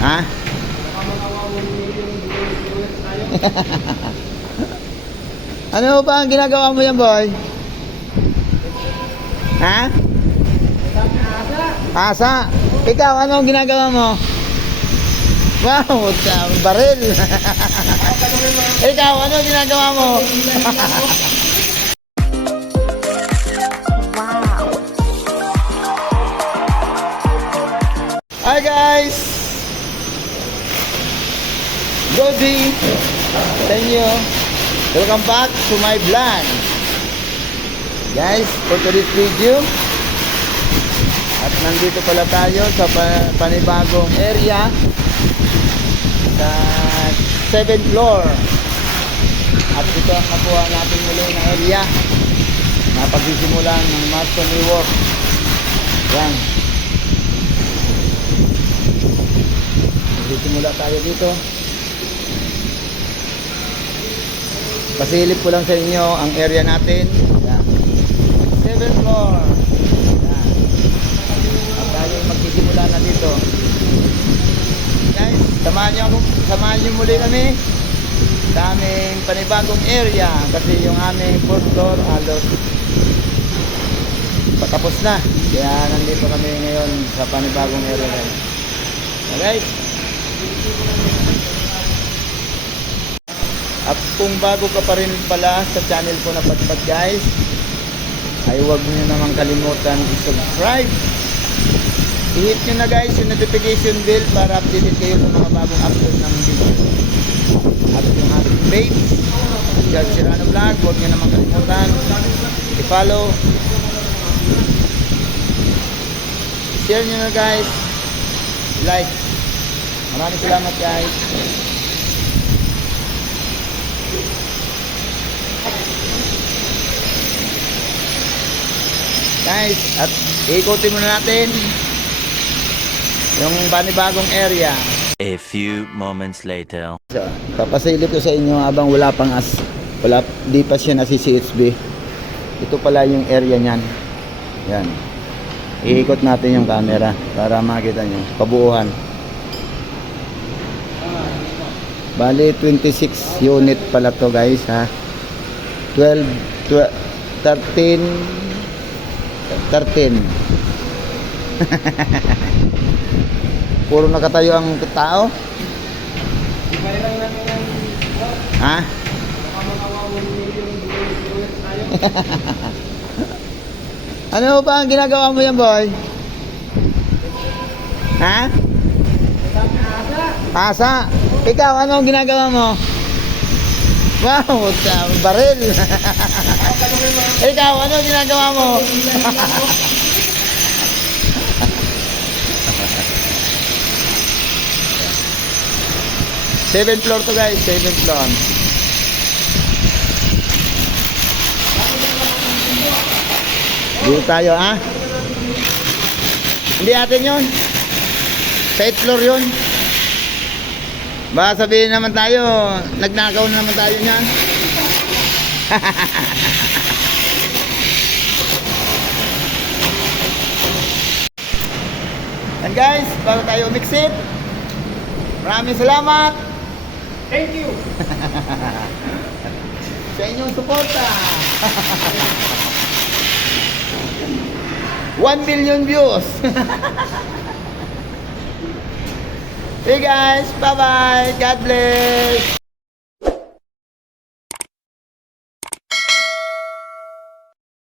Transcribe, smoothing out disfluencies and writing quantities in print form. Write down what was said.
Ha? Ano ba ang ginagawa mo yan, boy? Ha? Asa? Ikaw, ano ang ginagawa mo? Wow, baril. Ikaw, ano ang ginagawa mo? Hi guys! Good day sa inyo. Welcome back to my vlog. Guys, for today's video, at nandito pala tayo sa panibagong area sa 7th floor. At ito ang nakuha natin muli na area na pagsisimulan ng masonry work. Yan. Magsisimula tayo dito. Pasilip ko lang sa inyo ang area natin. Yan. 7th floor. Yan. At tayo magsisimula na dito. Guys, samahan nyo muli kami sa aming panibagong area kasi yung aming 4th floor halos patapos na. Kaya nandito kami ngayon sa panibagong area. Okay? At kung bago ka pa rin pala sa channel ko na Padpad guys, ay huwag nyo naman kalimutan i-subscribe. I-hit nyo na guys yung notification bell para updated kayo sa mga bagong upload ng video. At yung ating page, Judge Serrano Vlog, huwag nyo naman kalimutan i-follow. Share nyo na guys, like. Maraming salamat guys. Guys, at ikutin muna natin yung panibagong area. A few moments later. So, papasilip ko sa inyo habang wala pang di pa siya nasi-CHB. Ito pala yung area niyan. Yan. Iikot natin yung camera para makita nyo kabuuhan. Bali 26 unit pala to guys ha. 13 Puro nakatayo ang tao. Ha? Ano ba ang ginagawa mo yan, boy? Ha? Asa? Ikaw, ano ang ginagawa mo? Wow, baril. Ikaw, ano ang ginagawa mo? 7th floor to guys, 7th floor. Dito tayo, ha? Hindi atin yun. 8th floor yun. Baka sabihin naman tayo, nagnakaw na naman tayo niyan. And guys, bago tayo umiksit, maraming salamat. Thank you. Sa inyong suporta. 1 billion views. Hey guys, bye bye. God bless.